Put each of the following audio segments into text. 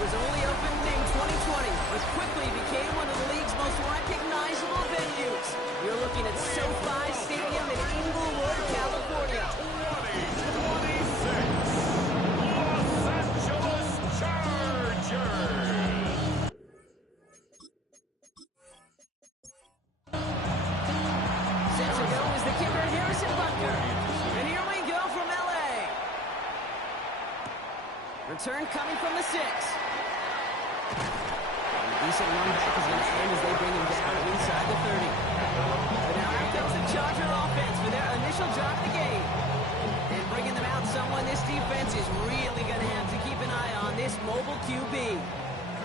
was only opened in 2020, but quickly became one of the league's most recognizable venues. You're looking at SoFi Stadium in Inglewood, California. 2026 Los Angeles Chargers. Set to go is the kicker, Harrison Butker. And here we go from L.A. Return coming from the 6. Decent run back is going to end as they bring him down inside the 30. But now out comes the Charger offense for their initial drive of the game. And bringing them out someone this defense is really going to have to keep an eye on, this mobile QB.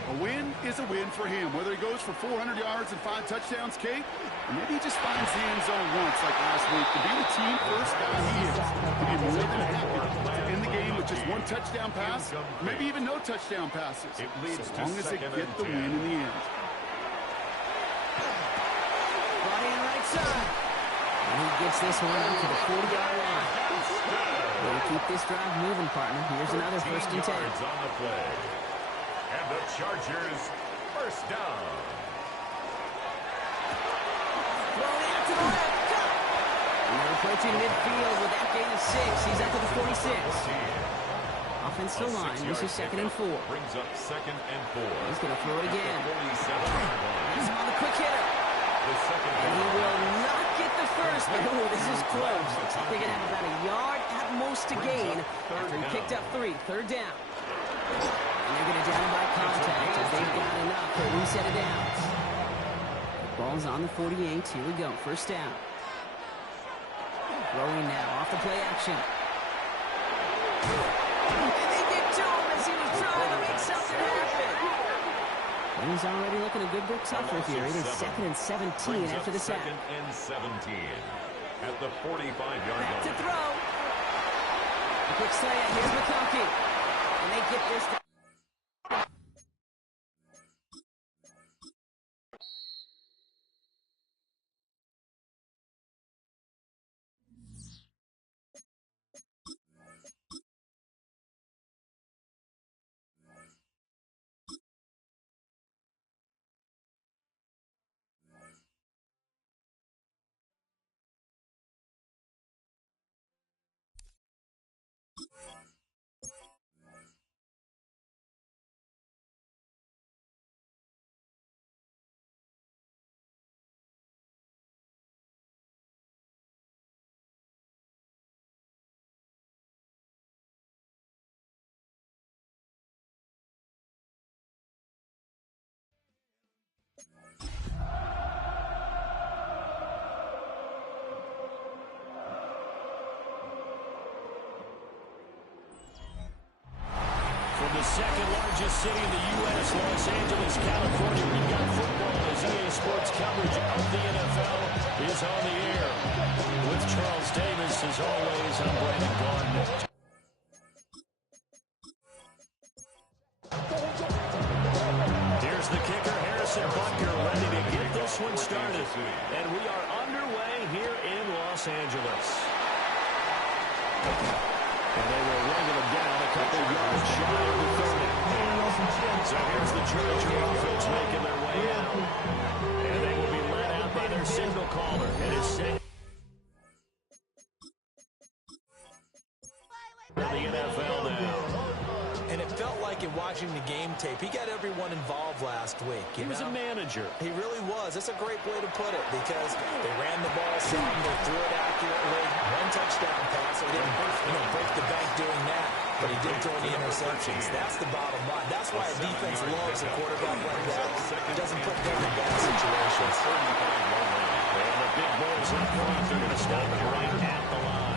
A win is a win for him, whether he goes for 400 yards and 5 touchdowns, Kate, or maybe he just finds the end zone once like last week. To be the team first guy he is, he'd be more than happy to end the game with just 1 touchdown pass, maybe even no touchdown passes, as long as they get the win in the end. Body on the right side. And he gets this one out to the 40-yard line. We'll keep this drive moving, partner. Here's another 1st and 10. On the play. And the Chargers first down. Throwing out to the left. Cut. And they're approaching midfield with that gain of 6. He's up to the 46. Offensive line. This is 2nd and 4. Brings up 2nd and 4. He's going to throw it again. 47-yard line. He's on the quick hitter. And he will not get the first, but ooh, this is close. Looks like they're going to have about a yard at most to gain after he picked up 3. 3rd down. And they're going to down by contact as they've got enough for a reset of downs. The ball's on the 48. Here we go. 1st down. Throwing now off the play action. And they get to him as he was trying to make something happen. And he's already looking a good bit tougher here. It is 2nd and 17 after the sack. 2nd and 17 at the 45-yard line. Back to throw. A quick slant. Here's McConkey. And they get this down. From the 2nd largest city in the U.S., Los Angeles, California, we've got football as EA Sports coverage of the NFL is on the air. With Charles Davis, as always, I'm Brandon Gaudin. Here's the kicker, Harrison Butker, ready to get this one started. And we are underway here in Los Angeles. And they will wrangle him down a couple yards shy of the 30. So here's the Charger offense making their way out. And they will be led out by their signal caller. And it's set for the NFL now. And it felt like in watching the game tape, he got everyone involved last week. He was a manager. He really was. That's a great way to put it because they ran the ball some, they threw it accurately, 1 touchdown pass. They didn't break the bank doing that, but he did throw the interceptions. That's the bottom line. That's why a defense loves a quarterback like that. He doesn't put them in bad situations. And the big boys up front are going to stop it right at the line.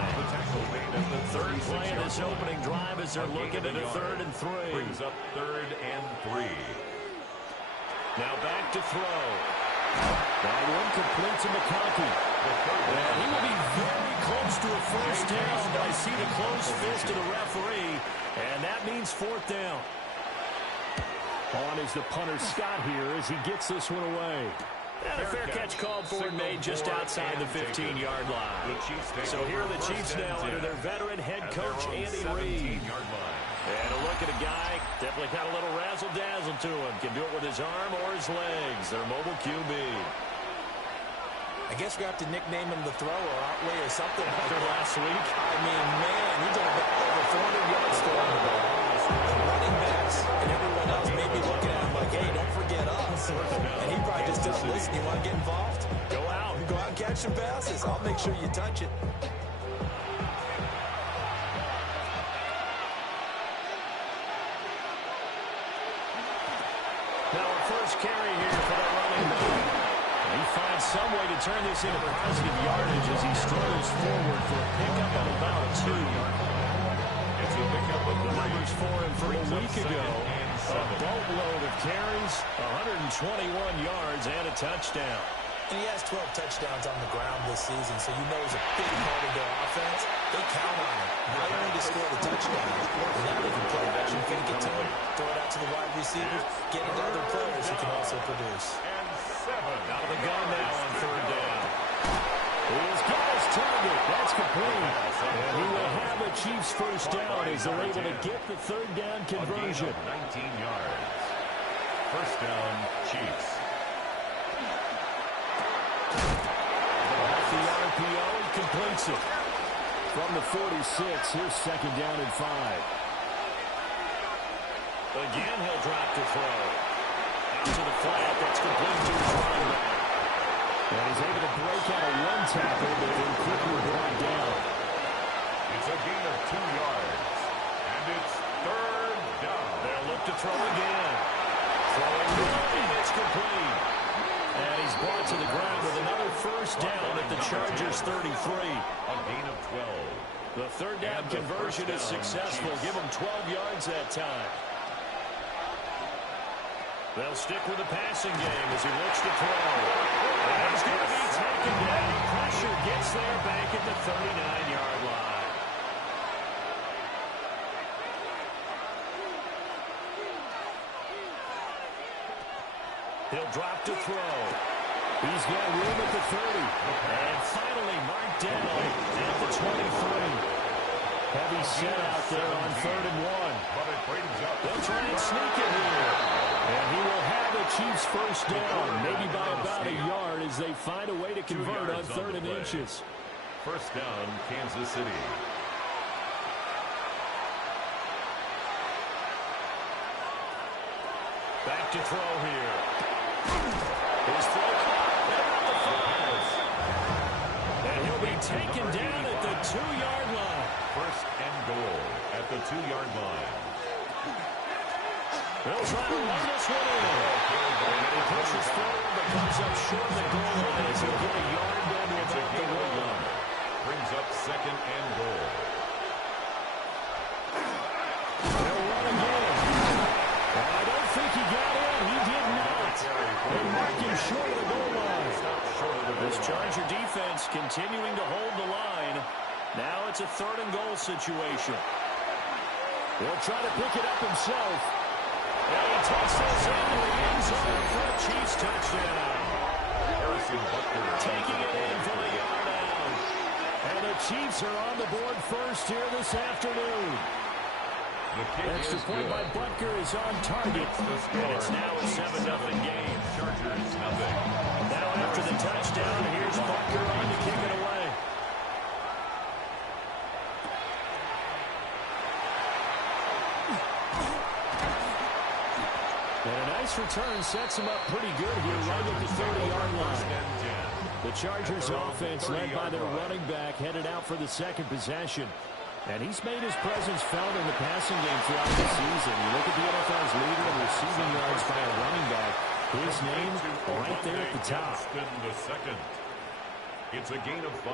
The 3rd play of this opening drive as they're looking at a 3rd and 3. Brings up 3rd and 3. Now back to throw. That one complete to McConkey. And he will be very close to a 1st down, but I see the closed fist of the referee, and that means 4th down. On is the punter Scott here as he gets this one away. And a fair catch called for and made just outside the 15-yard line. So here are the Chiefs now under their veteran head coach, Andy Reid. And a look at a guy, definitely got a little razzle-dazzle to him. Can do it with his arm or his legs. Their mobile QB. I guess we have to nickname him the thrower, aren't we, or something After like that. last week. I mean, man, he did about over 400 yards throwing the ball. Running backs and everyone else may be looking at him like, hey, don't forget us. And he probably just doesn't listen. You want to get involved? Go out. Go out and catch some passes. I'll make sure you touch it. Now a first carry here for the running back. He finds some way to turn this into positive yardage as he struggles forward for a pickup of about 2. It's a pickup of The numbers for him from a week ago. A boatload of carries, 121 yards, and a touchdown. And he has 12 touchdowns on the ground this season, so you know he's a big part of their offense. They count on him, not only to score the touchdown, but now they can play action, fake it to him, throw it out to the wide receivers, get it to other players who can also produce. Out of the gun now on 3rd down. He's got his target. That's complete. And he will have a Chiefs first down as they're able to get the 3rd down conversion. 19 yards. First down, Chiefs. Off the RPO, he completes it. From the 46, here's 2nd down and 5. Again, he'll drop to throw. Out to the flat, that's complete to his running back. And he's able to break out a 1 tackle, but then quickly brought down. It's a gain of 2 yards. And it's 3rd down. They'll look to throw again. Throwing and it's complete. And he's brought to the ground with another first down at the Chargers 33. A gain of 12. The 3rd down conversion is successful. Give him 12 yards that time. They'll stick with the passing game as he looks to throw. And he's going to be taken down. Pressure gets there back at the 39-yard line. He'll drop to throw. He's got room at the 30. And finally marked down at the 23. Heavy set out there on 3rd and 1. But it brings up. They'll try and sneak it here. And he will have a Chiefs first down, maybe by about a yard as they find a way to convert on 3rd and inches. First down, Kansas City. Back to throw here. His throw caught at the 5. And he'll be taken down at the 2-yard line. First and goal at the 2-yard line. They'll try to run this one in. And he pushes forward but comes up short of the goal line as he'll get a yard down to about the 1 line. Brings up 2nd and goal. They'll run again. And I don't think he got in. He did not. They mark him short of the goal line. This Charger defense continuing to hold the line. Now it's a 3rd and goal situation. He'll try to pick it up himself. And he takes this into the end zone for a Chiefs touchdown. Harrison Butker Taking it in for the yard out. And the Chiefs are on the board first here this afternoon. The kick Extra is point good. by Butker is on target. And it's now a 7-0 game. Chargers nothing. Now after the touchdown, here's Butker on to kick it away. And a nice return sets him up pretty good here right at the 30-yard line. The Chargers offense led by their running back headed out for the 2nd possession. And he's made his presence felt in the passing game throughout the season. You look at the NFL's leader in receiving yards by a running back. His name right there at the top. The second. It's a gain of 5.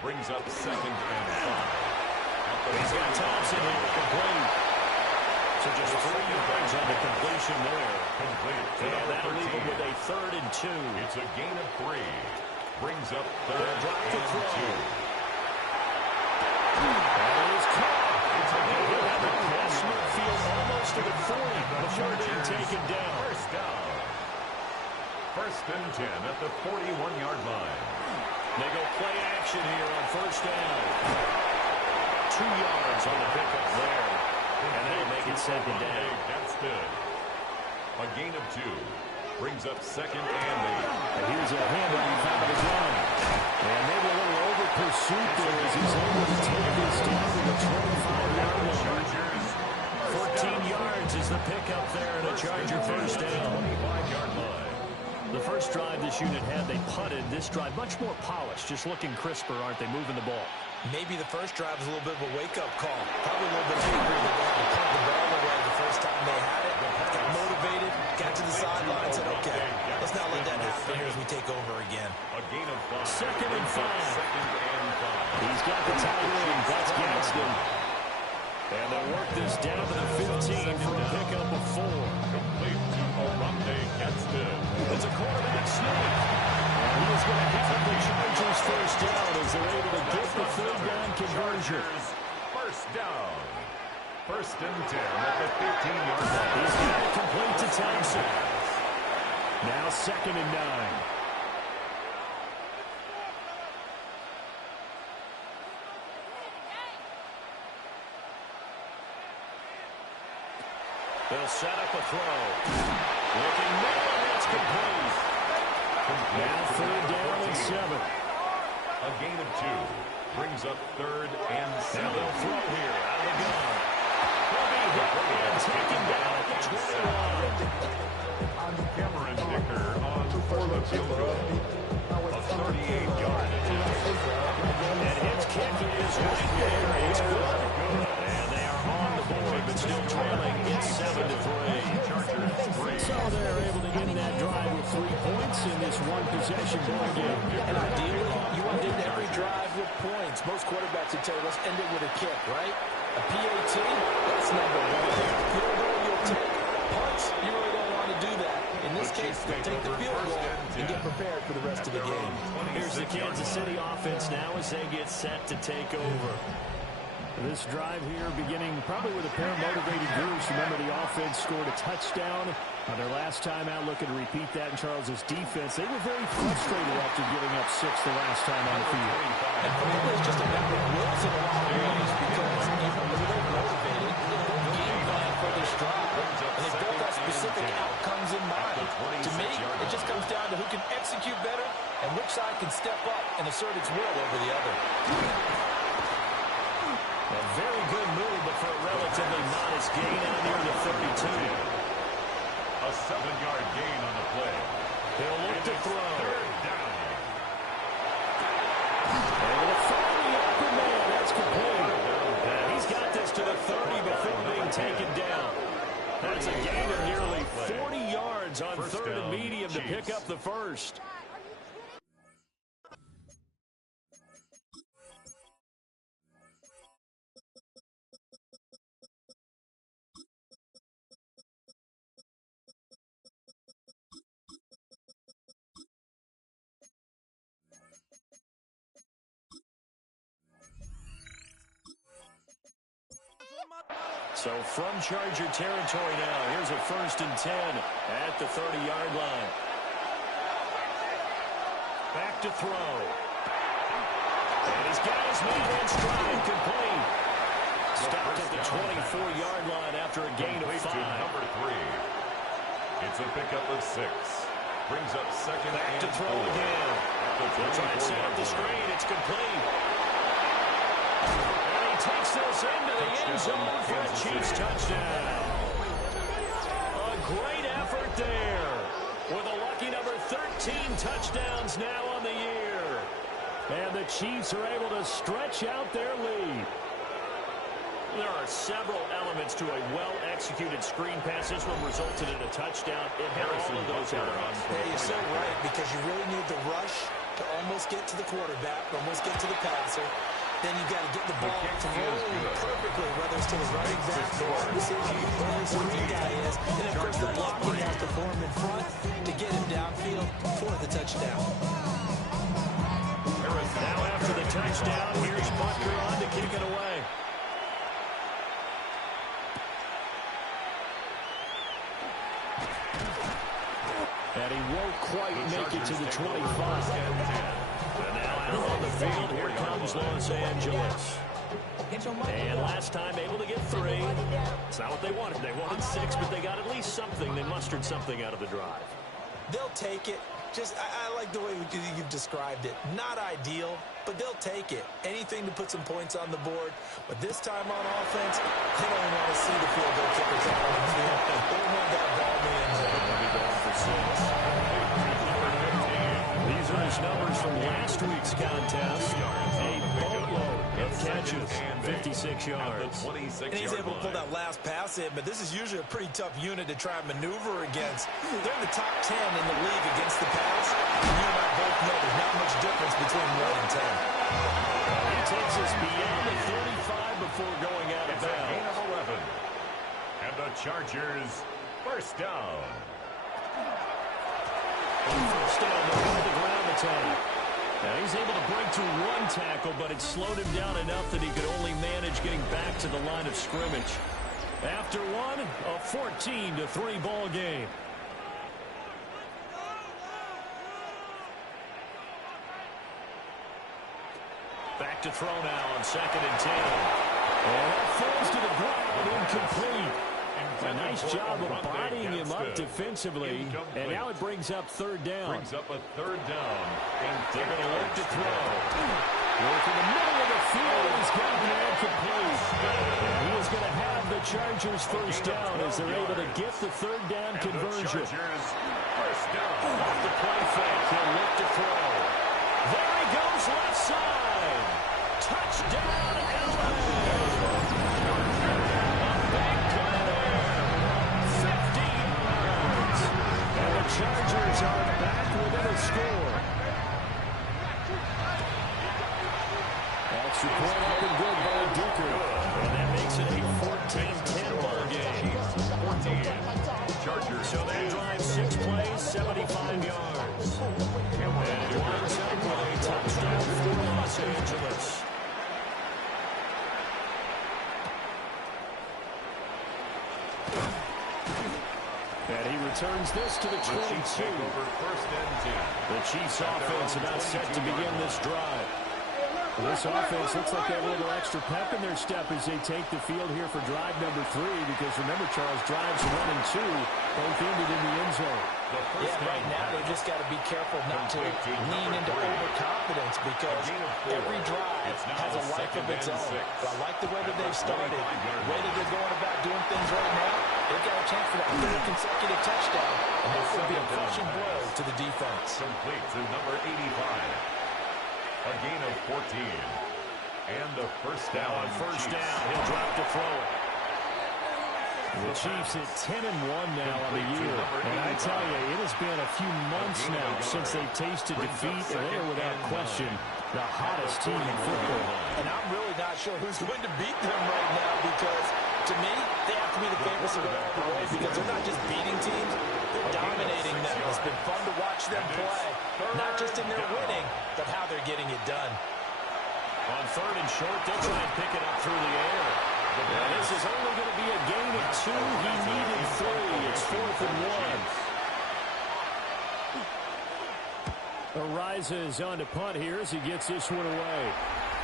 Brings up 2nd and 5. He's got Thompson here complete. So just 3 yards on the completion there. Complete. And that'll leave him with a 3rd and 2. It's a gain of 3. Brings up 3rd They'll drop to and throw. 2. And it is caught. He'll have it past midfield almost to the 40 before being taken down. First down. First and 10 at the 41-yard line. They go play action here on first down. 2 yards on the pickup there. And that'll make it second down. That's good. A gain of 2 brings up second and 8. And here's a handoff out of the gun. And maybe a little over pursuit there as he's able to take this down to the 25-yard line. 14 yards is the pickup there and a Charger first down. 25-yard line. The first drive this unit had, they punted. This drive, much more polished, just looking crisper, aren't they, moving the ball? Maybe the first drive was a little bit of a wake-up call. Probably a little bit angry that they had to punt the ball away the first time they had it. Got motivated, got to the sideline, said, okay, let's not let that happen here as we take over again. A gain of 5. Second and 5. Second and 5. He's got the tight end. That's Gadsden. And they'll work this down to the 15 for a pickup of 4. Complete to Olamide Gadsden. It's a quarterback sneak. And he is going to have the Chargers first down as they're able to get the third down conversion. First down. First and 10 at the 15-yard line. He's got it complete to Thompson. Now second and 9. They'll set up a throw. Looking middle, and it's complete. Now third down and 7. A gain of 2 brings up third and 7. Now they'll throw here out of the gun. He'll be hit and taken down at the 21. Cameron Dicker on for the field goal. A 38-yard attempt. And his kick is right there. It's good. And they are on the board, but still trailing. It's 7-3. So they're able to get that drive with 3 points in this one-possession ball game. And ideally, you want to end every drive with points. Most quarterbacks would tell you, let's end it with a kick, right? A PAT, that's number 1. Field goal, you'll take. Punts, you really don't want to do that. In this case, they'll take the field goal and get prepared for the rest of the game. Here's the Kansas City offense now as they get set to take over. This drive here beginning probably with a pair of motivated groups. Remember, the offense scored a touchdown on their last time out. Looking to repeat that in Charles's defense. They were very frustrated after giving up 6 the last time on the field. And probably it's just a matter of wills in a lot of ways because even though they're motivated, they don't game plan for this drive. And they built out specific outcomes in mind. To me, it just comes down to who can execute better and which side can step up and assert its will over the other. A very good move, but for a relatively modest gain out near the 32. A 7-yard gain on the play. He'll look to throw. Third down. Able to find the open man. That's complete. And he's got this to the 30 before being taken down. That's a gain of nearly 40 yards on third and medium to pick up the first. So from Charger territory now, here's a first and 10 at the 30-yard line. Back to throw. And he's got his man in stride, complete. Stopped at the 24-yard line after a gain of 5. Number 3. It's a pickup of 6. Brings up second Back to and throw 4. again. They'll try and set up the screen. It's complete. Takes this into the end zone for a Chiefs touchdown. A great effort there with a lucky number 13 touchdowns now on the year. And the Chiefs are able to stretch out their lead. There are several elements to a well-executed screen pass. This one resulted in a touchdown. It had all of those elements. Yeah, you're so right, because you really need the rush to almost get to the quarterback, almost get to the passer. Then you got to get the ball to roll perfectly, whether it's to the running back or where the screen guy is. And, of course, the blocking has to form in front to get him downfield for the touchdown. Now after the touchdown, here's Butker on to kick it away. And he won't quite make it to the 25. And now out on the field, here comes Los Angeles. And last time able to get 3. It's not what they wanted. They wanted 6, but they got at least something. They mustered something out of the drive. They'll take it. I like the way you've described it. Not ideal, but they'll take it. Anything to put some points on the board. But this time on offense, they don't want to see the field goal kickers out on the field. They want that ball in the end zone. Let me go on for 6. These are his numbers from last week's contest. A boatload of catches, 56 yards. And he's able to pull that last pass in, but this is usually a pretty tough unit to try and maneuver against. They're in the top 10 in the league against the pass. And you and I both know there's not much difference between 1 and 10. He takes us beyond the 35 before going out of bounds. Gain of 11. And the Chargers, first down. First down, they'll go to the ground attack. Now he's able to break through 1 tackle, but it slowed him down enough that he could only manage getting back to the line of scrimmage. After 1, a 14-3 ball game. Back to throw now on 2nd and 10. And that falls to the ground, incomplete. A nice job of bodying him up defensively, and now it brings up 3rd down. Brings up a 3rd down. And They're going to look to throw. Work in the middle of the field, he's got it complete. He is going to have the Chargers first down as they're able to get the 3rd down conversion. First down. Off the play fake, he'll look to throw. There he goes, left side. Touchdown, LA. Chargers are back within a score. Extra point up and good by Duker. And that makes it a 14-10 ball game. 14. Chargers. So that drive 6 plays, 75 yards. And it winds up with a touchdown for Los Angeles. And he returns this to the 22. The Chiefs offense about set to begin this drive. This offense looks like they have a little extra pep in their step as they take the field here for drive number 3, because remember, Charles, drives 1 and 2 both ended in the end zone. Yeah, right now they just got to be careful not to lean into overconfidence, because every drive has a life of its own. But I like the way that they've started, the way that they're going about doing things right now. They've got a chance for that 3rd consecutive touchdown, and that would be a crushing blow to the defense. Complete to number 85. A gain of 14. And the first down. On first down, he'll drop to throw it. The Chiefs at 10-1 now on the year. And I tell you, it has been a few months now since they've tasted defeat, and they are without question the hottest team in football. And I'm really not sure who's going to beat them right now, because to me, they have to be the favorites to go all the way, because they're not just beating teams, they're dominating them. It's been fun to watch them play, not just in their winning, but how they're getting it done. On 3rd and short, they'll try and pick it up through the air. Now, this is only going to be a gain of 2. He needed 3. It's 4th and 1. Ariza on to punt here as he gets this one away.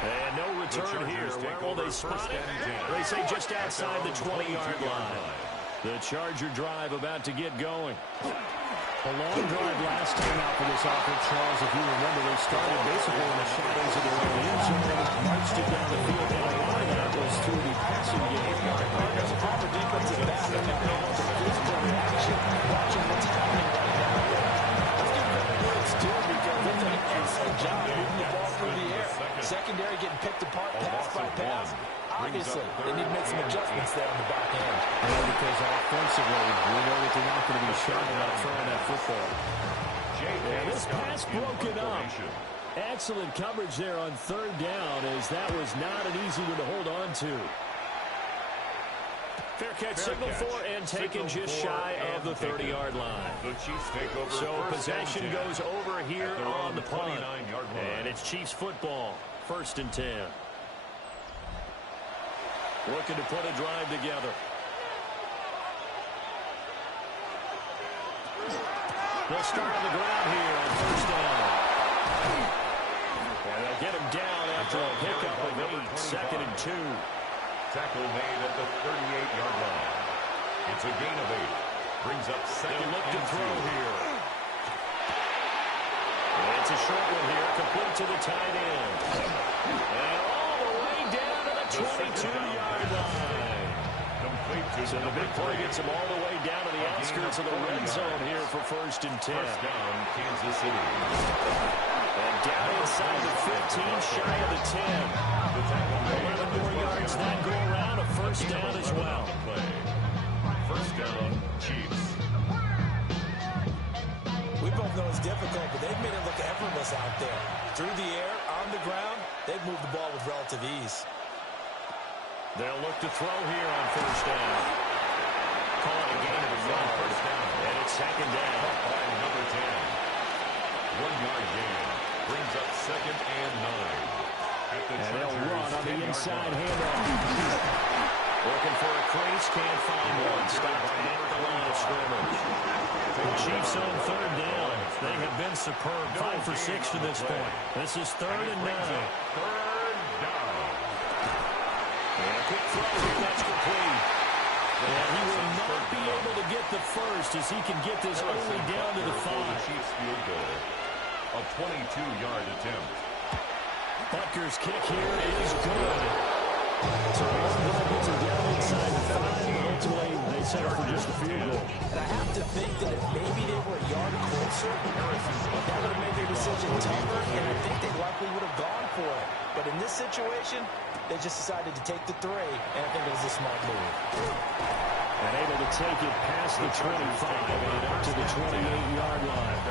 And no return here. Where will they spot it? They say just outside the 20-yard line. The Charger drive about to get going. A long drive last time out for this offense, Charles. If you remember, they started basically in the shadows of their own end zone, marched it down the field, and a lot of that was through the passing game. There's a proper defensive back and now the physical reaction, watching what's happening right now. Let's give them words too, because they're doing an excellent job moving the ball through the air. Secondary getting picked apart pass by pass. Obviously, they need to make some adjustments there on the back end. Yeah, because offensively, we know that they're not going to be shy about throwing that football. And this pass broken up. Excellent coverage there on 3rd down, as that was not an easy one to hold on to. Fair catch signal for and taken just shy of the 30-yard line. The Chiefs take over. So possession goes over here on the punt. And it's Chiefs football, 1st and 10. Looking to put a drive together. They'll start on the ground here on 1st down. And they'll get him down after a pickup of 8, 2nd and 2. Tackle made at the 38-yard line. It's a gain of 8. Brings up second look to and throw 2. here. And it's a short one here, complete to the tight end. And all the way down to the 22-yard line. So the big play gets him all the way down to the outskirts of the red zone here for 1st and 10. First down, Kansas City. And down inside the 15, shy of the 10. 11 more yards that go around, a first down as well. First down, Chiefs. We both know it's difficult, but they've made it look effortless out there. Through the air, on the ground, they've moved the ball with relative ease. They'll look to throw here on first down. Call it a gain of a yard. And it's second down. By number 10. 1-yard gain. Brings up second and 9. And they'll run on the inside handoff. Looking for a crease, can't find one. Stopped at the line of scrimmage. The Chiefs on third down. They have been superb. 5 for 6 to this point. This is 3rd and 9. Third down. And a quick throw here, that's complete. And he will not be able to get the first as he can get this only down to the 5. Chiefs field goal. A 22-yard attempt. Butker's kick here is good. So Armstrong gets him down inside the 5, and ultimately they settle for just a field goal. And I have to think that if maybe they were a yard closer, that would have made their decision tougher, and I think they likely would have gone for it. But in this situation, they just decided to take the 3, and I think it was a smart move. And able to take it past the 25 and up to the 28-yard line.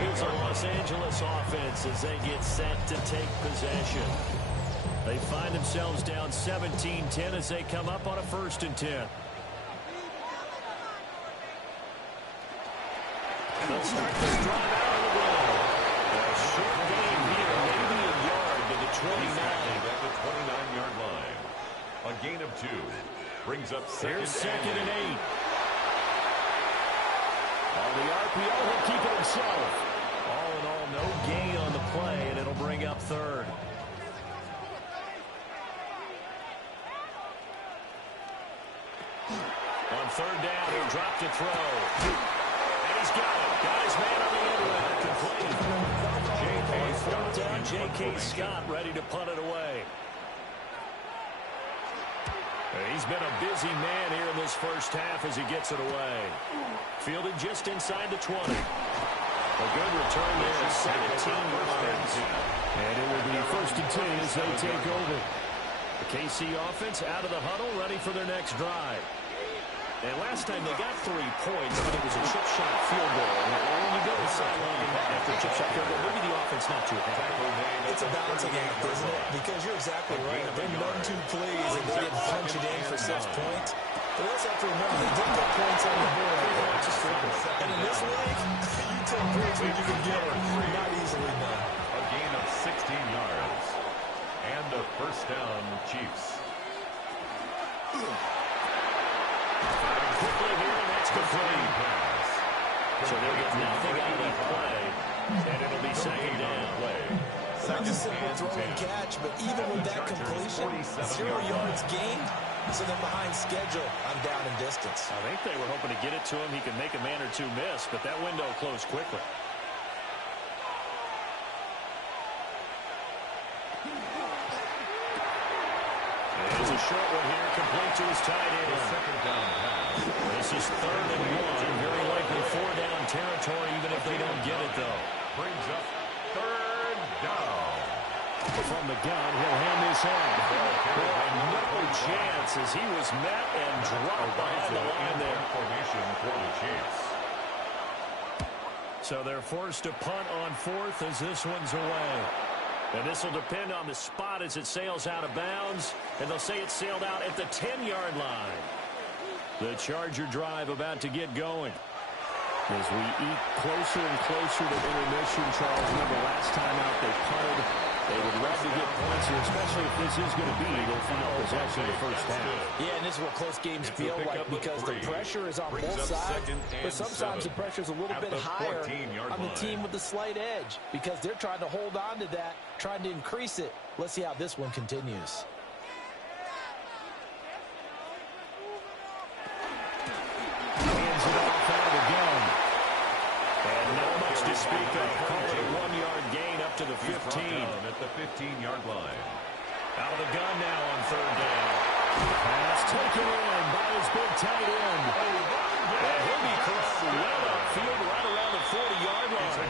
Here's a Los Angeles offense as they get set to take possession. They find themselves down 17-10 as they come up on a 1st and 10. They'll start this drive out on the ground. A short gain here, maybe a yard to the 29. At the 29-yard line. A gain of 2. Brings up Here's second and 8. On the RPO, he'll keep it himself. All in all, no gain on the play, and it'll bring up 3rd. On 3rd down, he'll drop to throw. And he's got it. Got his man on the end route. Complete. On 4th down, J.K. Scott ready to punt it away. He's been a busy man here in this first half as he gets it away. Fielded just inside the 20. A good return there, 17 yards. And it will be 1st and 10 as they take over. The KC offense out of the huddle, ready for their next drive. And last time they got 3 points, but it was a chip shot field goal. And when you go to the sideline after a chip shot field goal, maybe the offense not too happy. It's a balancing act, isn't it? Because you're exactly right. They're none too pleased and they didn't punch it in for 6 points. But let's have to remember, they did get points on the board. And in this league, you take points when you can get them. Not easily done. A gain of 16 yards. And a first down, Chiefs. Quickly here, and that's complete. So they'll get nothing out of that play, and it'll be second down. That's a simple throw and catch, but even with that completion, 0 yards gained, so they're behind schedule on down and distance. I think they were hoping to get it to him. He could make a man or 2 miss, but that window closed quickly. There's a short one here, complete to his tight end. Second down pass. This is 3rd and 1, very likely 4-down territory, even if they don't get it, though. Brings up 3rd down. From the gun, he'll hand this in. No chance as he was met and dropped behind the line there. Formation for the Chiefs. So they're forced to punt on 4th as this one's away. And this will depend on the spot as it sails out of bounds. And they'll say it sailed out at the 10-yard line. The Charger drive about to get going. As we eat closer and closer to intermission, Charles, remember last time out they punted. They would love to get points chance here, especially if this is going to be their final possession of the first half. Yeah, and this is what close games feel like because the pressure is on both sides, but sometimes the pressure is a little bit higher on the team with the slight edge because they're trying to hold on to that, trying to increase it. Let's see how this one continues. Hands it off out of the gun. And not much to speak of. Call it a 1-yard gain up to the 15. At the 15-yard line. Out of the gun now on third down. Pass taken in by his big tight end. And he'll be crossed well upfield right around the 40-yard line.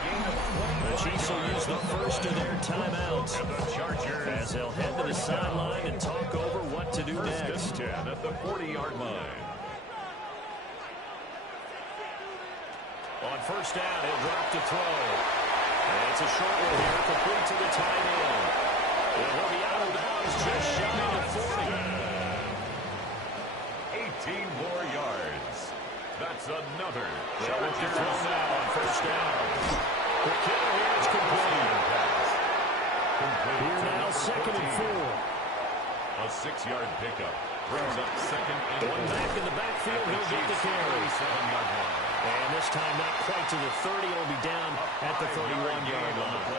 The Chiefs will use the first of their timeouts as they'll head to the sideline and talk over what to do next. 10 at the 40-yard line. On first down, he'll drop to throw. And it's a short one here, complete to the tight end. And he'll be out of bounds just shy of the 40. 18 more yards. That's another. They'll look to throw now on first down. The kill here is complete. Here now, 2nd and 4. A 6-yard pickup. Brings up 2nd and 4. One back in the backfield, he'll get the carry. 7-yard line. And this time not quite to the 30. It'll be down at the 31-yard line.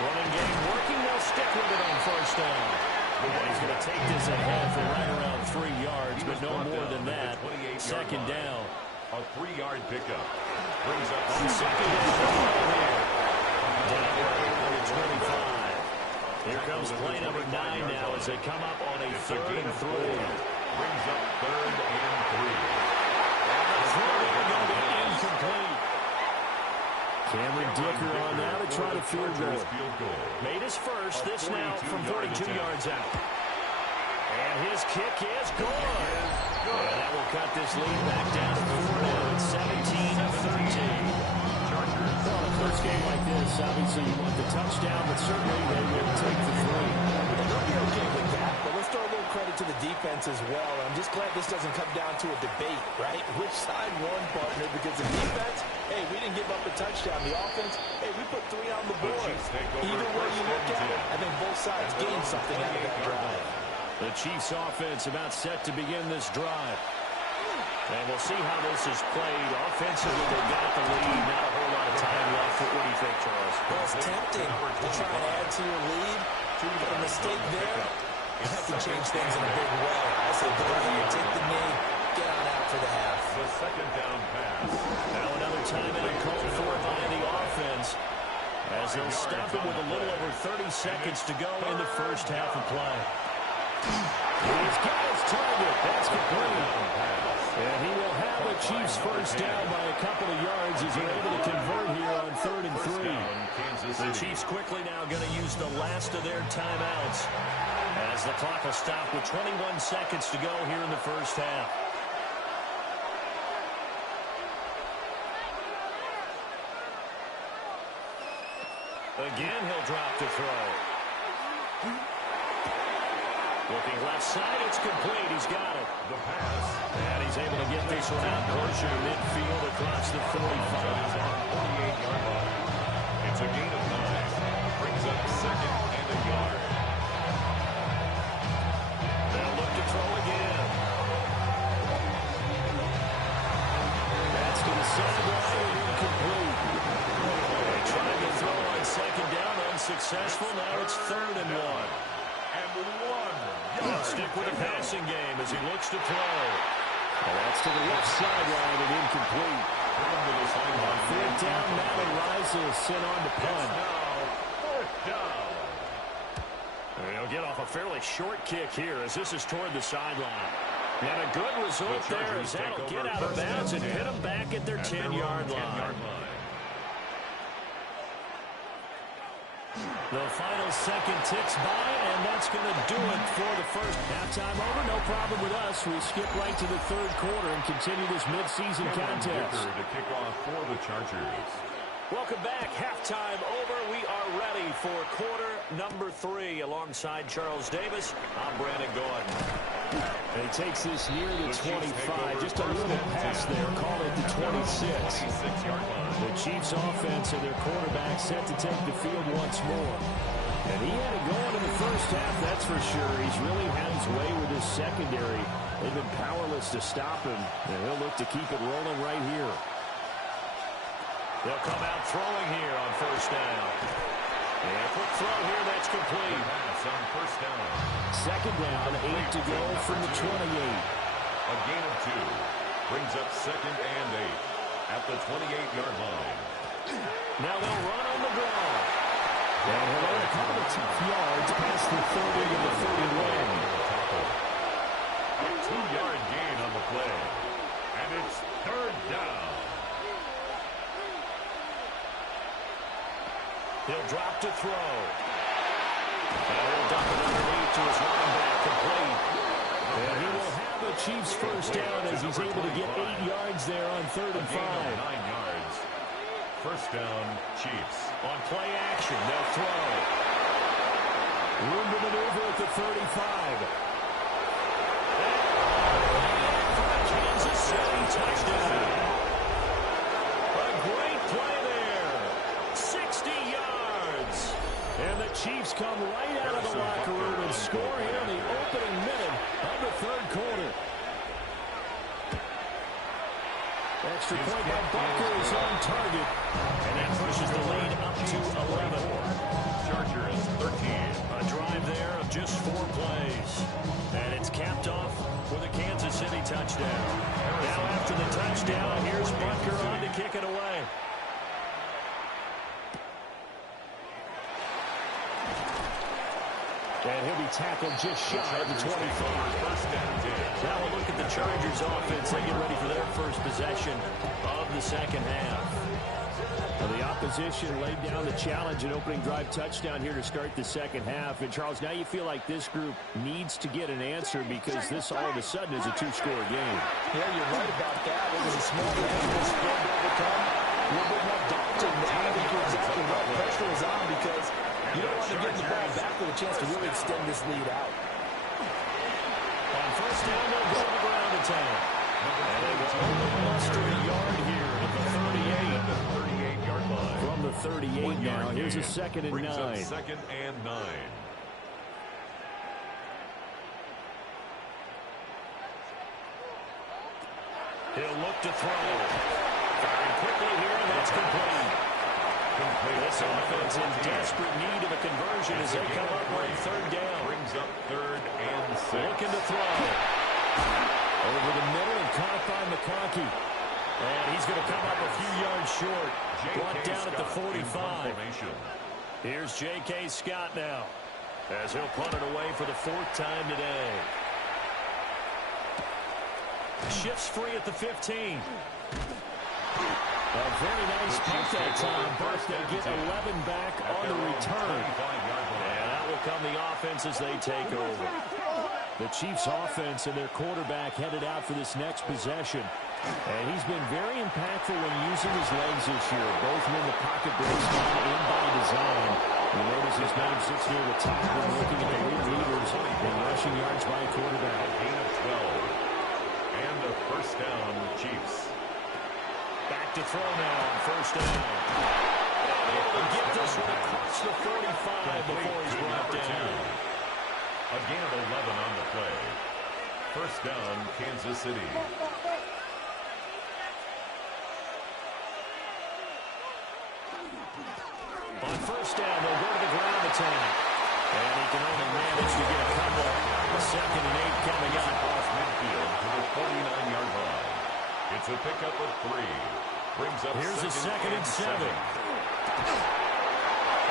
Running game working. They'll stick with it on first down. And he's going to take this ahead for right around 3 yards, but no more than that. 2nd down. A 3-yard pickup. Brings up On 2nd down here. Down to the 25. Here comes play number 9 now as they come up on a 3rd and 3. Brings up 3rd and 3. Incomplete. Cameron Dicker on now to try to field goal. Made his first. This now from 42 yards out. And his kick is good. And that will cut this lead back down to 4 now. It's 17-13. Well, in a close game like this, obviously you want the touchdown, but certainly they will take the 3. They'll be okay with that, but let's throw a little credit to the defense as well. I'm just glad this doesn't come down to a debate, right? Which side won, partner? Because the defense, hey, we didn't give up a touchdown. The offense, hey, we put 3 on the board. Either way you look at it, I think both sides gained something out of that drive. The Chiefs offense about set to begin this drive. And we'll see how this is played. Offensively, they got the lead. Not a whole lot of time left. What do you think, Charles? Well, it's tempting to try and add to your lead. But a mistake there, that can change things in a big way. I say go ahead, take the knee, get on out for the half. The 2nd down pass. Now another timeout called for by the offense as they'll stop it with a little over 30 seconds to go in the first half of play. He's got his target. That's complete. And he will have a Chiefs first down by a couple of yards as they're able to convert here on 3rd and 3. The Chiefs quickly now going to use the last of their timeouts as the clock will stop with 21 seconds to go here in the first half. Again, he'll drop to throw. Looking left side, it's complete. He's got it. The pass. And he's able to get this one out closer to midfield across the 45. 48-yard line. It's a gain of 9. Brings up 2nd and a yard. They'll look to throw again. That's to the sideline and incomplete. They tried to throw on 2nd down, unsuccessful. Now it's 3rd and 1. And 1. They'll stick with the passing game as he looks to throw. Well, that's to the left sideline and incomplete. 4th down, Matt Rises sent on to punt. Now 4th down. And he'll get off a fairly short kick here as this is toward the sideline. And a good result there as that'll get out of bounds and hit them back at their 10-yard line. The final second ticks by, and that's going to do it for the first. Halftime over, no problem with us. We skip right to the 3rd quarter and continue this midseason contest. To kick off for the Chargers. Welcome back. Halftime over. We are ready for quarter number 3. Alongside Charles Davis, I'm Brandon Gordon. And he takes this near the 25. Just a little pass there. Call it the 26. The Chiefs offense and their quarterback set to take the field once more. And he had it going in the first half, that's for sure. He's really had his way with his secondary. They've been powerless to stop him, and he'll look to keep it rolling right here. They'll come out throwing here on first down. And a quick throw here that's complete. Pass on first down. Second down, 8 to go from the 28. A gain of 2 brings up second and 8 at the 28-yard line. Now they'll run on the ground. And he'll only cover the 2 yards past the 30 and the 31. A 2-yard gain on the play. And it's third down. He'll drop to throw. And he'll dump it underneath to his running back, complete. And he will have the Chiefs first down as he's able to get 8 yards there on 3rd and 5. 9 yards. First down, Chiefs. On play action, they'll throw. Room to maneuver at the 35. And for a Kansas City touchdown. A great play there. 60 yards. And the Chiefs come right out of the locker room and score here in the opening minute of the 3rd quarter. Extra point by Bucker is on target. And that pushes the lead up to 11. Chargers 13. A drive there of just 4 plays. And it's capped off with a Kansas City touchdown. Now after the touchdown, here's Bucker on to kick it away. And he'll be tackled just shy of the 25. Now we'll look at the Chargers offense. They get ready for their first possession of the second half. Well, the opposition laid down the challenge, an opening drive touchdown here to start the second half. And, Charles, now you feel like this group needs to get an answer because this all of a sudden is a 2-score game. Yeah, you're right about that. It was a small manageable score to overcome. A little bit more daunting now. I think you're exactly right. Pressure was on because you don't want to get the ball back with a chance to really extend this lead out. On first down, they'll go to the ground attack. And they will only muster a yard here at the 38-yard line. From the 38 now, here's a 2nd and 9. Brings up 2nd and 9. He'll look to throw. Firing quickly here, and that's complete. This offense in desperate need of a conversion as they come up on 3rd down. Brings up 3rd and 6. Looking to throw. Over the middle and caught by McConkey. And he's going to come up a few yards short. Brought down at the 45. Here's J.K. Scott now as he'll punt it away for the 4th time today. Shifts free at the 15. A very nice punt that time, but they get 11 back on the return. And out will come the offense as they take over. The Chiefs offense and their quarterback headed out for this next possession. And he's been very impactful when using his legs this year, both when the pocket breaks down and by design. You notice his name sits near the top when looking at the league leaders in rushing yards by quarterback. Gain of 12. And a first down, Chiefs. Back to throw now on first down. And able to get this one across the 45 before he's brought down. A gain of 11 on the play. First down, Kansas City. On first down, they'll go to the ground attack. And he can only manage to get a couple. 2nd and 8 coming up. Off midfield to the 49-yard line. It's a pickup of 3. Brings up here's a 2nd and 7.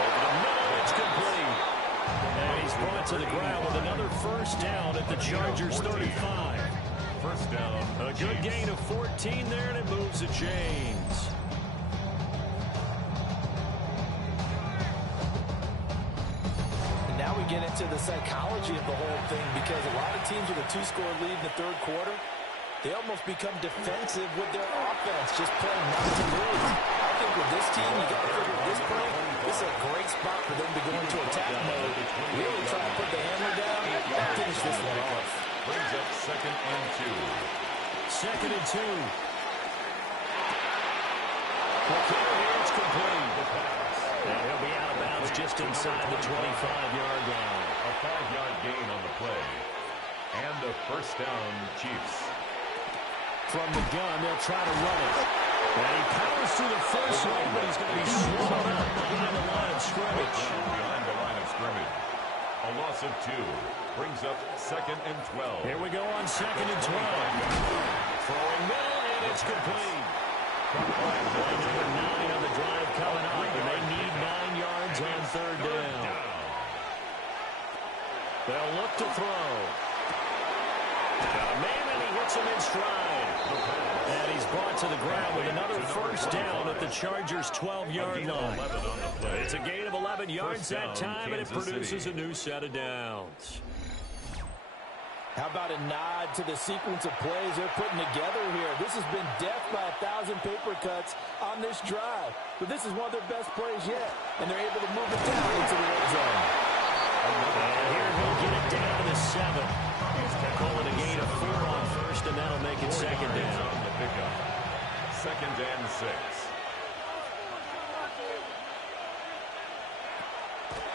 Over the middle, it's complete. And he's brought to the ground with another first down at the Chargers 35. First down. A good gain of 14 there, and it moves the chains. And now we get into the psychology of the whole thing because a lot of teams with a 2-score lead in the 3rd quarter, they almost become defensive with their offense, just playing not to lose. I think with this team, you got to figure at this point, this is a great spot for them to go into attack mode, really try to put the hammer down and finish this one off. Brings up second and 2. Second and 2. It's complete. The pass. And he'll be out of bounds just inside the 25-yard line. A 5-yard gain on the play. And a first down, Chiefs. From the gun, they'll try to run it. And he powers through the first lane, but he's going to be swallowed up behind the line of scrimmage. Behind the line of scrimmage. A loss of 2 brings up second and 12. Here we go on second and 12. Throwing middle, and it's complete. Play number 9 on the drive coming up, and they need 9 yards on third down. They'll look to throw. Got a man, and he hits him in stride. And he's brought to the ground with another first down at the Chargers' 12-yard line. It's a gain of 11 yards that time, and it produces a new set of downs. How about a nod to the sequence of plays they're putting together here? This has been death by 1,000 paper cuts on this drive. But this is one of their best plays yet, and they're able to move it down into the red zone. And here he'll get it down to the 7. Call it a gain of 4 on first, and that'll make it second down. Second and 6.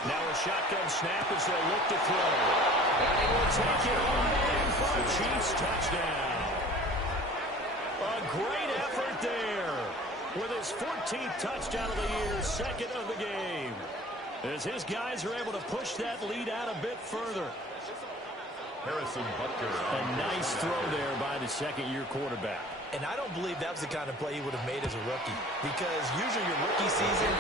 Now a shotgun snap as they'll look to throw. And he will take it on in for a Chiefs touchdown. A great effort there with his 14th touchdown of the year, second of the game. As his guys are able to push that lead out a bit further. Harrison Butker. A nice throw there by the second-year quarterback. And I don't believe that was the kind of play he would have made as a rookie. Because usually your rookie season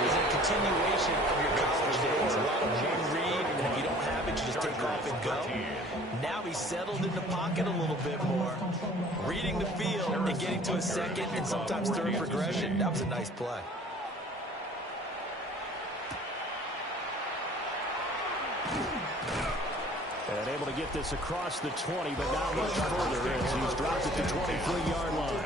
is a continuation of your college days. A lot of one read, and if you don't have it, you just take off and go. Now he's settled in the pocket a little bit more. Reading the field and getting to a second and sometimes third progression. That was a nice play. And able to get this across the 20, but not much further as he's dropped at the 23-yard line.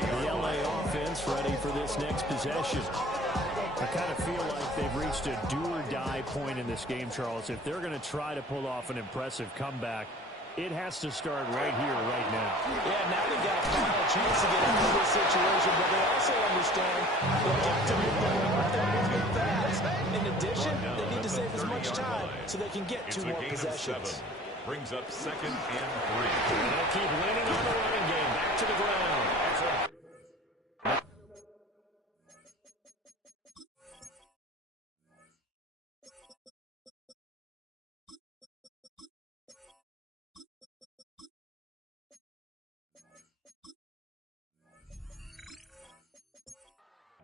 The LA offense ready for this next possession. I kind of feel like they've reached a do-or-die point in this game, Charles. If they're going to try to pull off an impressive comeback, it has to start right here, right now. Yeah, now they've got a final chance to get out of this situation, but they also understand they have to move fast. In addition, they need to save as much time so they can get 2 more possessions. Brings up second and 3. They'll keep leaning on the running game. Back to the ground.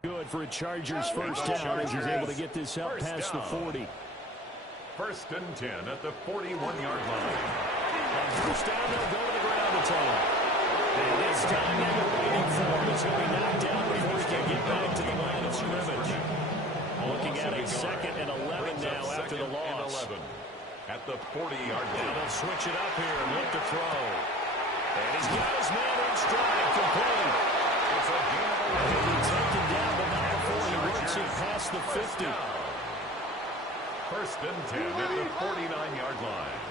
Good for a Chargers first down as he's able to get this up past the 40. First and 10 at the 41-yard line. On first down, they'll go to the ground attack. And this time they're waiting for him as he'll be knocked down before he can get back to the line of scrimmage. Looking at a second and 11 now after the loss. At the 40-yard line. Now they'll switch it up here and look to throw. And he's got his man in stride, complete. It's a gain of 11. He'll be taken down, but not before he works it past the 50. First and 10 at the 49-yard line.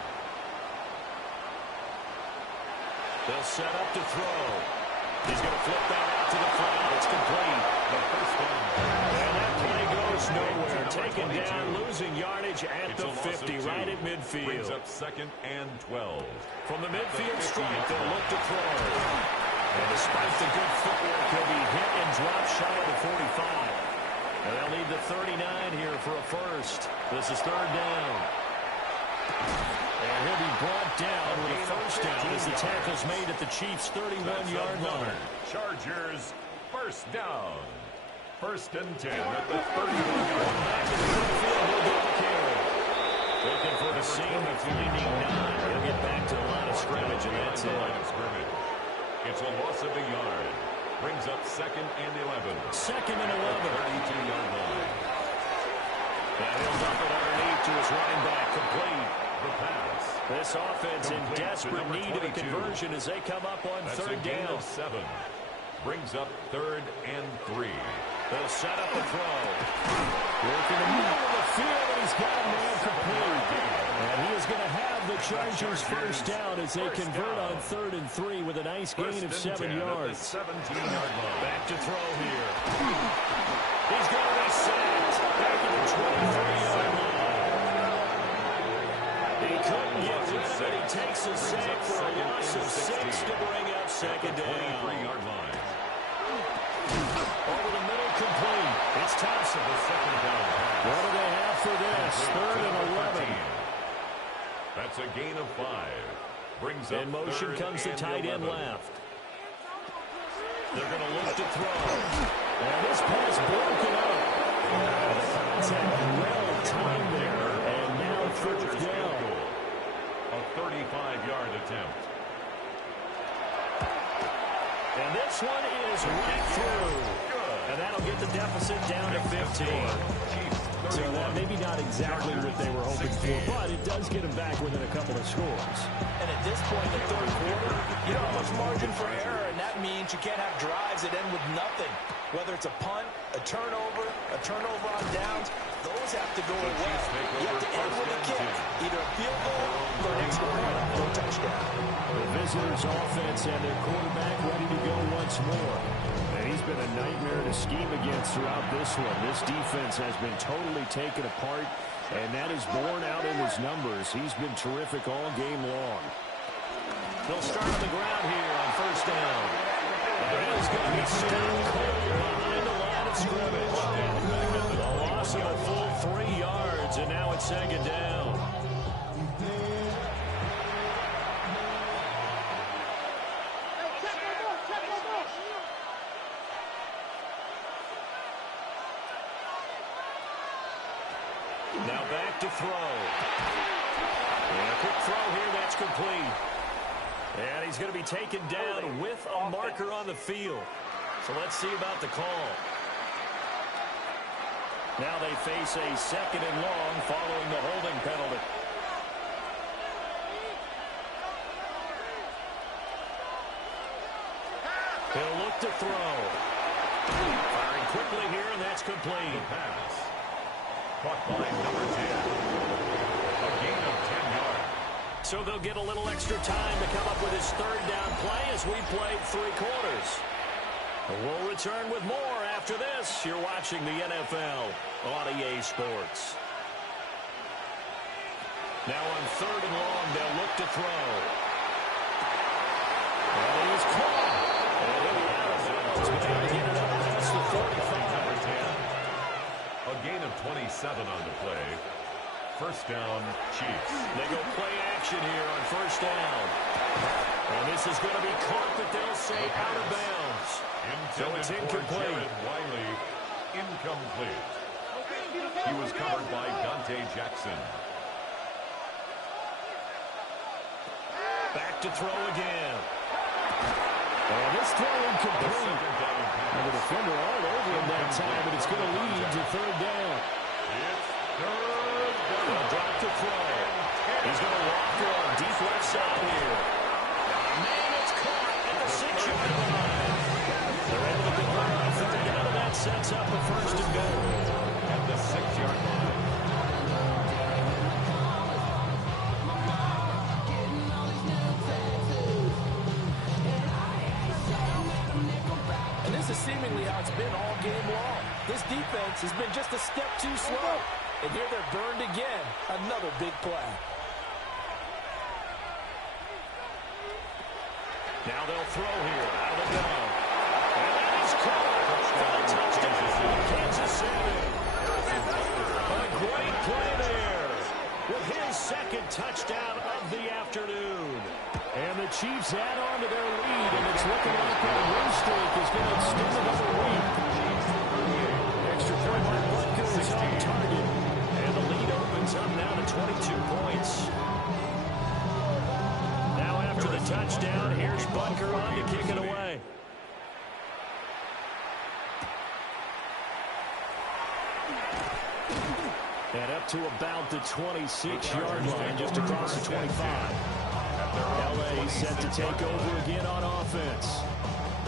They'll set up to throw. He's going to flip that out to the flat. It's complete. The first down. And that play goes nowhere. Taken down, losing yardage at the 50, right at midfield. Brings up second and 12. From the midfield strike, they'll look to throw. And despite the good footwork, he'll be hit and dropped shy of the 45. And they'll need the 39 here for a first. This is third down. And he'll be brought down with a first down as the tackle's made at the Chiefs' 31-yard line. Chargers, first down. First and 10 at the 31-yard line. Back in the midfield, he'll get the carry. Looking for the seam of finding 9. He'll get back to the line of scrimmage, and that's it. It's a loss of a yard. Brings up second and 11. Second and 11. 32-yard line. And he'll dump it underneath to his running back, complete. The pass. This offense in desperate need of a 22. conversion as they come up on That's third a gain down. of 7. Brings up third and 3. They'll set up a throw. Work in the middle of the field, and he's got a man complete. And And he is going to have the Chargers first down as they convert on 3rd and 3 with a nice gain of 7 yards. 17-yard line. Back to throw here. He's going to be sacked back at the 23-yard line. He couldn't get rid of it. He takes a sack for a loss of 6 to bring up second down. 23-yard line. Over the middle, complete. It's Thompson. The second down. What do they have for this? 3rd and 11. That's a gain of 5. Brings up In motion comes the tight end left. They're going to look to throw. And this pass broken up. Contact well timed there. And now 4th down. A 35-yard attempt. And this one is right through. And that'll get the deficit down to 15. So that maybe not exactly what they were hoping for, but it does get them back within a couple of scores. And at this point in the 3rd quarter, you don't have much margin for error, and that means you can't have drives that end with nothing. Whether it's a punt, a turnover on downs, those have to go away. You have to end with a kick, either a field goal or an extra point for a touchdown. The visitors' offense and their quarterback ready to go once more. And he's been a nightmare to scheme against throughout this one. This defense has been totally taken apart, and that is borne out in his numbers. He's been terrific all game long. They'll start on the ground here on 1st down. And he's going to be stopped cold behind the line of scrimmage. A loss of a full 3 yards, and now it's 2nd down. Now back to throw. And a quick throw here, that's complete. And he's going to be taken down with a marker on the field. So let's see about the call. Now they face a 2nd and long following the holding penalty. He'll look to throw. Firing quickly here, and that's complete. The pass. Caught by number 10. A gain of 10 yards. So they'll get a little extra time to come up with his 3rd down play as we played 3 quarters. We'll return with more after this. You're watching the NFL on EA Sports. Now on 3rd and long, they'll look to throw. And he is caught. And he'll be out of bounds, but they'll get it up past the 45. A gain of 27 on the play. 1st down, Chiefs. They go play action here on 1st down. And this is going to be caught, but they'll say out of bounds. So it's incomplete. Wiley, incomplete. He was covered by Dante Jackson. Back to throw again. And this throw incomplete. And the defender all over him that time, but it's going to lead to 3rd down. It's 3rd down. They'll drop to throw. He's going to walk on deep left side here. Man, it's caught at the 6-yard line. They're able to convert on 3rd down, and that sets up a 1st and goal. At the 6-yard line. And this is seemingly how it's been all game long. This defense has been just a step too slow. And here they're burned again. Another big play. Now they'll throw here out of the gun. And that is caught for the touchdown. Kansas City. A great play there with his 2nd touchdown of the afternoon. And the Chiefs add on to their lead, and it's looking like their win streak is going to extend another week. Extra point by Butker is on target. And the lead opens up now to 22 points. Now after the touchdown, here's Butker on to kick it away. And up to about the 26-yard line, just across the 25. L.A. set to take over again on offense.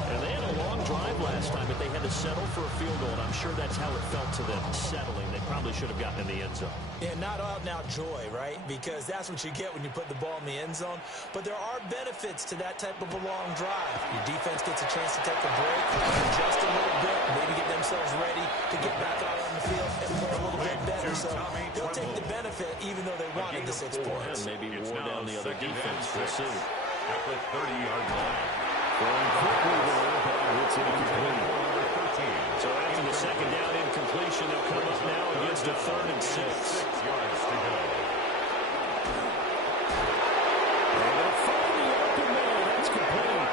And they had a long drive last time, but they had to settle for a field goal, and I'm sure that's how it felt to them, settling. They probably should have gotten in the end zone. Yeah, not out-and-out joy, right? Because that's what you get when you put the ball in the end zone. But there are benefits to that type of a long drive. Your defense gets a chance to take a break, adjust a little bit, maybe get themselves ready to get back out on the field and play a little bit better. So they'll take the benefit even though they wanted the 6 points. And maybe wore down the other defense. We'll see. At the 30-yard line. Going quickly there, but it's incomplete. So after the second down incompletion, they'll come up now against a 3rd and 6. 6 yards to go. And they'll find the open man. That's complete.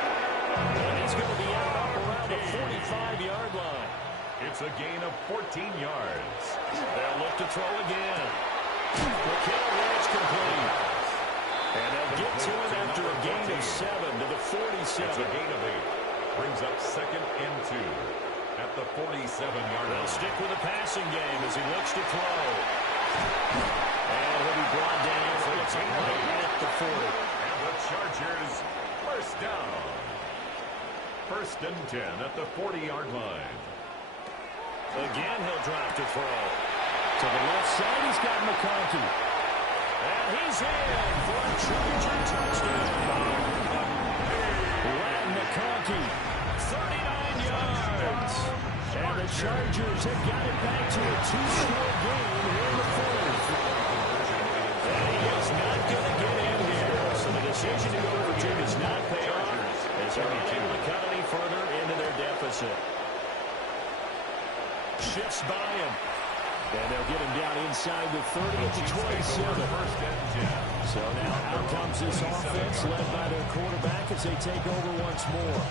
And he's going to be out around the 45-yard line. It's a gain of 14 yards. They'll look to throw again. McKinnon, it's complete. And they'll get to it after a gain of 7 to the 47. It's a gain of 8. Brings up 2nd and 2 at the 47-yard line. They'll stick with the passing game as he looks to throw. And he'll be brought down for it's right at the 40. And the Chargers first down. 1st and 10 at the 40-yard line. Again, he'll drop to throw. To the left side, he's got McConkey. And he's in for a Charger touchdown. Len McConkey, 39 yards. And the Chargers have got it back to a 2-score game here in the 4th. And he is not going to get in here. So the decision to go for 2 does not pay off as they're unable to cut any further into their deficit. Shifts by him. And they'll get him down inside the 30 at the 27. 1st and 10. So now out comes this offense led by their quarterback as they take over once more.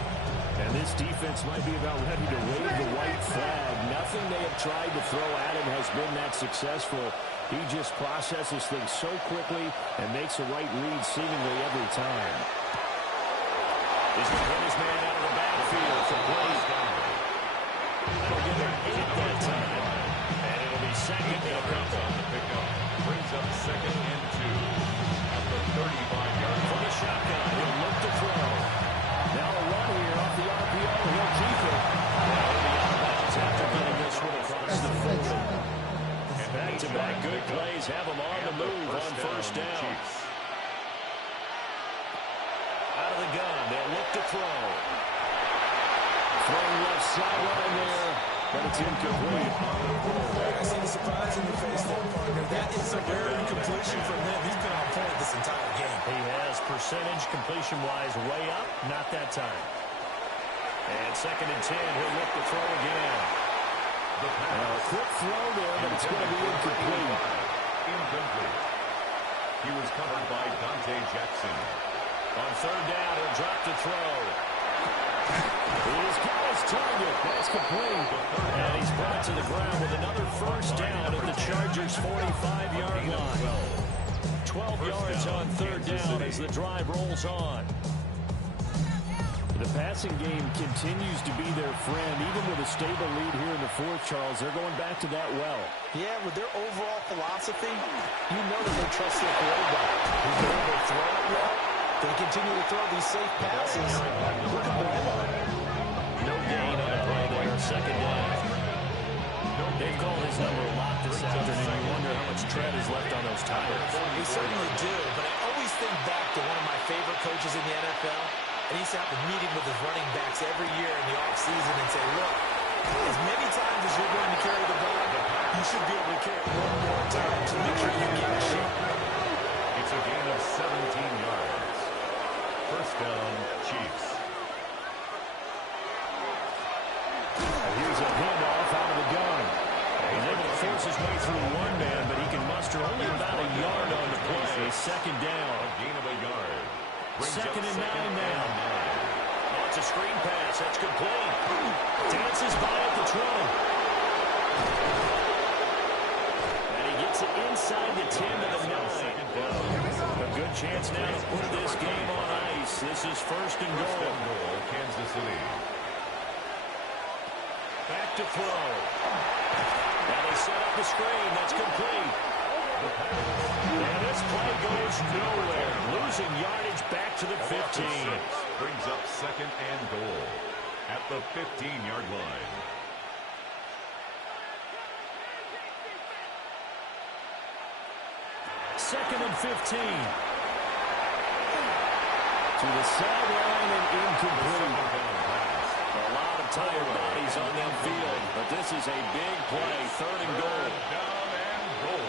And this defense might be about ready to wave the white flag. Nothing they have tried to throw at him has been that successful. He just processes things so quickly and makes the right read seemingly every time. He's going to put his man out of the backfield for Blaze. That'll give him 8 that time. And it'll be 2nd and a couple. Brings up 2nd and 2 at the 35-yard line. For the shotgun, he'll look to throw. Now a run here off the RPO. He'll keep it. Now the outbounds after getting this one across the 40. And back-to-back good plays have him on the move on 1st down. Out of the gun, they'll look to throw. Throwing left sideline there, but it's incomplete. I see the surprise in your face there, partner. That is a rare incompletion from him. He's been on point this entire game. He has percentage completion-wise way up, not that time. And 2nd and 10, he'll look to throw again. Now a quick throw there, but it's going to be incomplete. Incomplete. He was covered by Dante Jackson. On 3rd down, he'll drop to throw. He's got his target. That's complete. And he's brought to the ground with another 1st down at the Chargers' 45-yard line. 12 yards on 3rd down as the drive rolls on. The passing game continues to be their friend. Even with a stable lead here in the 4th, Charles, they're going back to that well. Yeah, with their overall philosophy, you know that they trust their quarterback. He's been able to throw it well. They continue to throw these safe passes. Look at the ball. No gain on the play there. 2nd down. They've called his number a lot this afternoon. You wonder how much tread is left on those tires. They certainly do, but I always think back to one of my favorite coaches in the NFL. And he used to have a meeting with his running backs every year in the offseason and say, look, as many times as you're going to carry the ball, you should be able to carry it 1 more time to make sure you get shape. It's a gain of 17 yards. 1st down, Chiefs. Here's a handoff out of the gun. He's able to force his way through 1 man, but he can muster only about a yard on the play. 2nd down. A gain of a yard. 2nd and 9 now. Oh, it's a screen pass. That's complete. Dances by at the 20. And he gets it inside the 10 to the 9. A good chance now to put this game on ice. This is 1st and goal. Kansas City. Back to throw. Now they set up the screen. That's complete. And this play goes nowhere. Losing yardage back to the 15. Brings up 2nd and goal. at the 15-yard line. Second and 15. To the sideline and incomplete. A lot of tired bodies on that field, but this is a big play. Third and goal. Down and goal.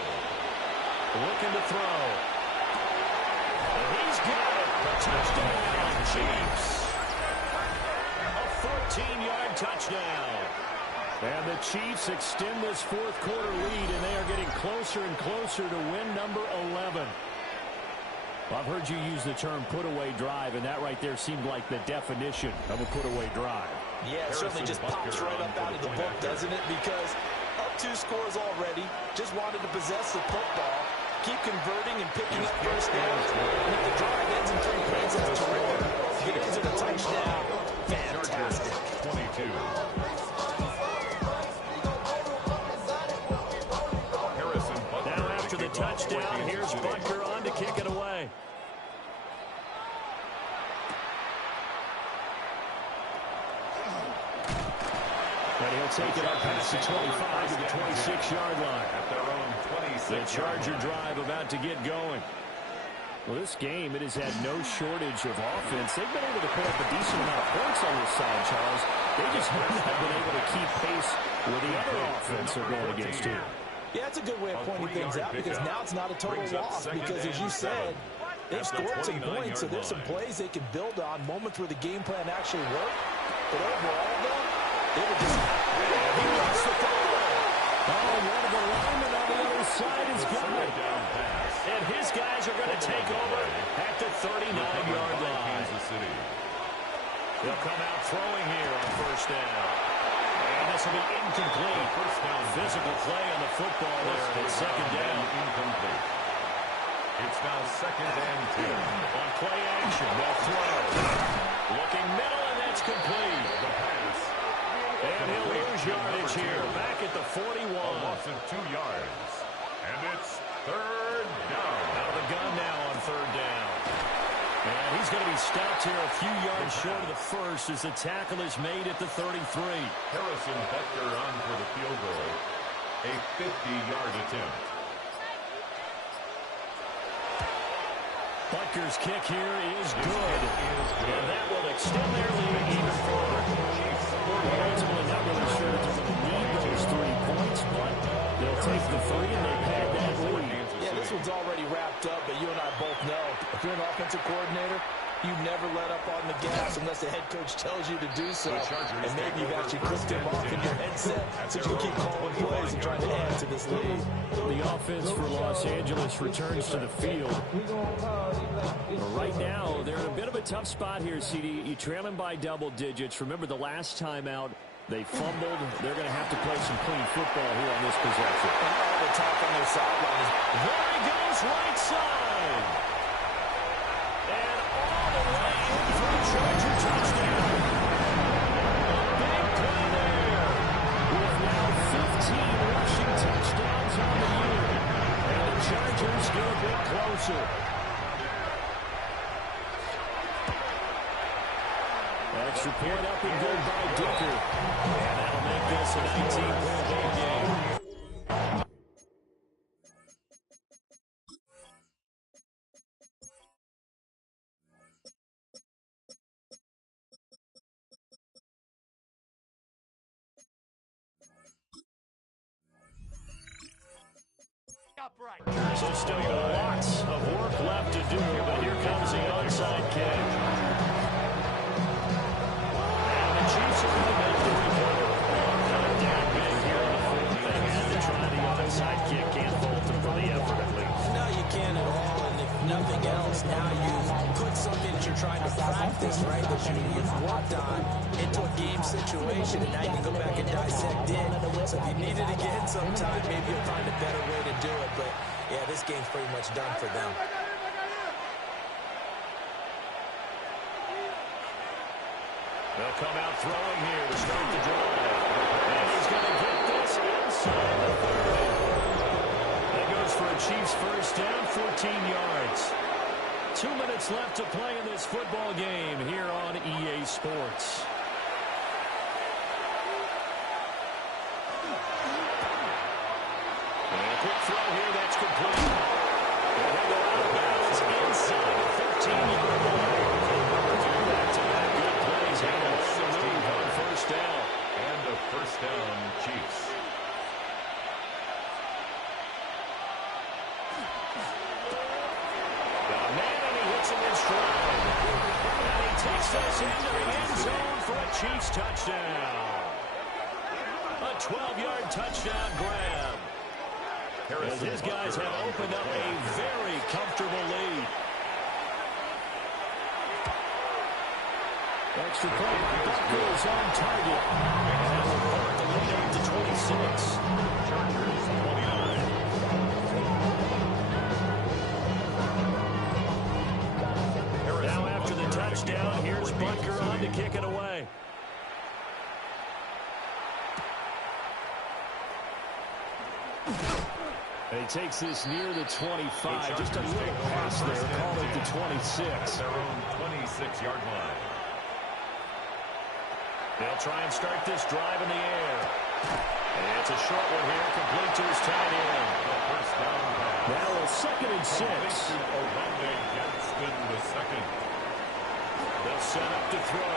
Looking to throw. And he's got it. Touchdown, Chiefs. A 14-yard touchdown. And the Chiefs extend this fourth quarter lead, and they are getting closer and closer to win number 11. I've heard you use the term put-away drive, and that right there seemed like the definition of a put-away drive. Yeah, it certainly just pops right up out of the book, doesn't it? Because up 2 scores already, just wanted to possess the football, keep converting and picking up first down. And if the drive ends in 3 plays, that's terrific. Get it to the touchdown. Fantastic. 22. Now after the touchdown, here's Butker on to kick it away. And he'll take it up past the 25 to the 26-yard line. At their own 26. The Charger drive about to get going. Well, this game, it has had no shortage of offense. They've been able to put up a decent amount of points on this side, Charles. They just haven't been able to keep pace with the other offense they're going against here. Yeah, that's a good way of pointing things out because now it's not a total loss because, as you said, they've scored some points, so there's some plays they can build on, moments where the game plan actually worked. But overall, though, they were just he lost the football. Oh, one of the linemen on the other side is gone. And his guys are going to take over at the 39-yard line. They'll come out throwing here on first down. And this will be incomplete. First down. Physical play on the football there. And second down. Incomplete. It's now second and 10. On play action, they'll throw. Looking middle, and that's complete. The pass. And he'll lose yardage here. Back at the 41. A loss of 2 yards. And it's third down. Out of the gun now on third down. And he's going to be stopped here a few yards short of the first as the tackle is made at the 33. Harrison Butker on for the field goal. A 50-yard attempt. Butker's kick here is good. And that will extend their lead even further. We're ultimately not really sure that they're going to need those 3 points, but they'll take the 3 and they've had that lead. Yeah, this one's already wrapped up, but you and I both know if you're an offensive coordinator, you never let up on the gas unless the head coach tells you to do so. And maybe you've actually clicked him off in your headset so you can keep calling plays and trying to add to this lead. The offense for Los Angeles returns to the field. Right now, they're in a bit of a tough spot here, CD. You trail them by double digits. Remember, the last time out, they fumbled. They're going to have to play some clean football here on this possession. And all the talk on their sideline is, there he goes, right side. And all the way in for a Charger touchdown. A big play there. With now 15 rushing touchdowns on the year. And the Chargers get a bit closer. Extra point up and good by Dicker. And that'll make this a 19-point ball game. So still lots of work left to do, but here comes the onside kick. And the Chiefs are going to make the recover. Coming down big here in the fourth. They had to try the onside kick. Can't fault them for the effort at least. no, you can't at all. And if nothing else, now you've put something that you're trying to practice, right, that you've worked on into a game situation, and now you can go back and dissect it. So if you need it again sometime, maybe you'll find a better way to do it. But, yeah, this game's pretty much done for them. They'll come out throwing here to start the drive. And he's going to get this inside the 30. That goes for a Chiefs first down, 14 yards. 2 minutes left to play in this football game here on EA Sports. And a quick throw here, that's complete. And they go out of bounds inside the 15-yard line. Back-to-back good plays and a move on first down. And a first down, Chiefs. Got a man and he hits him in stride. And he takes us into the end zone for a Chiefs touchdown. A 12-yard touchdown grab. As his guys have opened up a very comfortable lead. Extra point by Buckles on target. And that will put the lead up to 26. Chargers 29. Now after the touchdown, here's Butker on to kick it away. And he takes this near the 25. Just a little pass there. Call it the 26. Their own 26-yard line. They'll try and start this drive in the air. And it's a short one here, complete to his tight end. First down pass. Now a 2nd and 6. Oronde Gadsden the second. They'll set up to throw.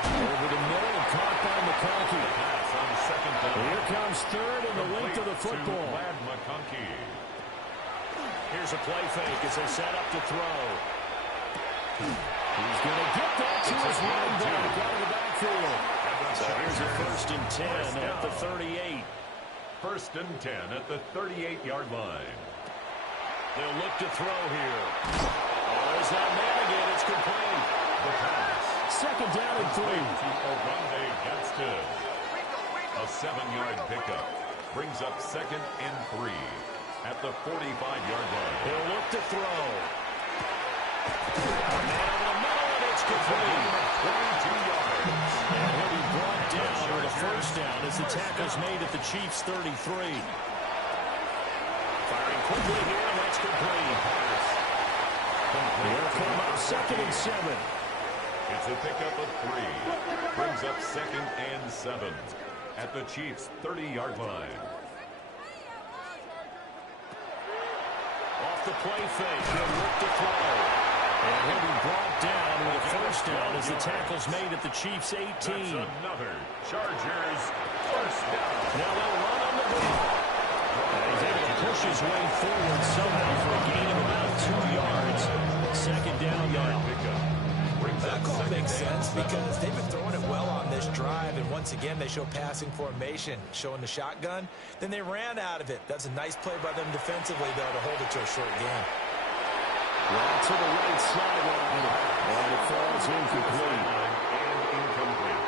Over the middle and caught by McConkey. Pass on second down. Here comes 3rd and the length of the football. Glad McConkey. Here's a play fake as they set up to throw. He's going to get that to his running back out of the backfield. So here's a 1st and 10 at the 38. 1st and 10 at the 38-yard line. They'll look to throw here. Oh, there's that man again. It's complete. The pass. 2nd down and 3. To Oronde Gadsden. A 7-yard pickup. Brings up 2nd and 3 at the 45-yard line. They'll look to throw. A man over the middle, and it's complete. 22 yards. And he'll be brought down with a first down as the tackle's made at the Chiefs' 33. Firing quickly here, and that's complete. They'll come up 2nd and 7. It's a pickup of 3. Brings up 2nd and 7 at the Chiefs' 30-yard line. Off the play fake, he'll look to throw. And he'll be brought down with a first down as the tackle's made at the Chiefs' 18. That's another Chargers first down. Now they'll run on the ball. And he's able to push his way forward somehow for a gain of about 2 yards. 2nd down now. That call makes sense because they've been throwing it well on this drive, and once again they show passing formation, showing the shotgun. Then they ran out of it. That's a nice play by them defensively, though, to hold it to a short game. Right to the right sideline, and it falls incomplete. And incomplete.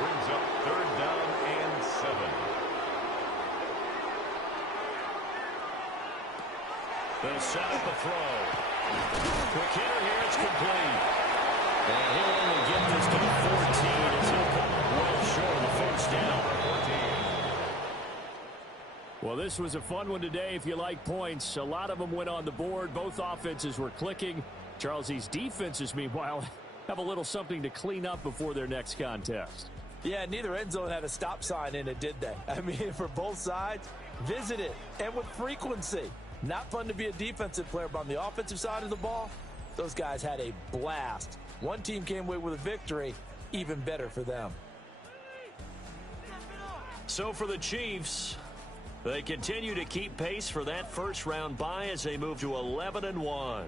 Brings up 3rd down and 7. They'll set up a throw. Quick hitter here, it's complete. And he'll only get this to the 14 as he'll come up well short of the first down. 14. Well, this was a fun one today if you like points. A lot of them went on the board. Both offenses were clicking. Charles, these defenses, meanwhile, have a little something to clean up before their next contest. Yeah, neither end zone had a stop sign in it, did they? I mean, for both sides, visit it, and with frequency. Not fun to be a defensive player, but on the offensive side of the ball, those guys had a blast. One team came away with a victory, even better for them. So for the Chiefs, they continue to keep pace for that first-round bye as they move to 11-1.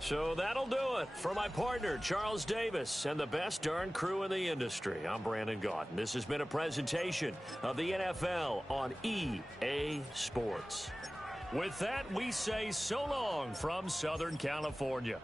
So that'll do it for my partner, Charles Davis, and the best darn crew in the industry. I'm Brandon Gaudin. This has been a presentation of the NFL on EA Sports. With that, we say so long from Southern California.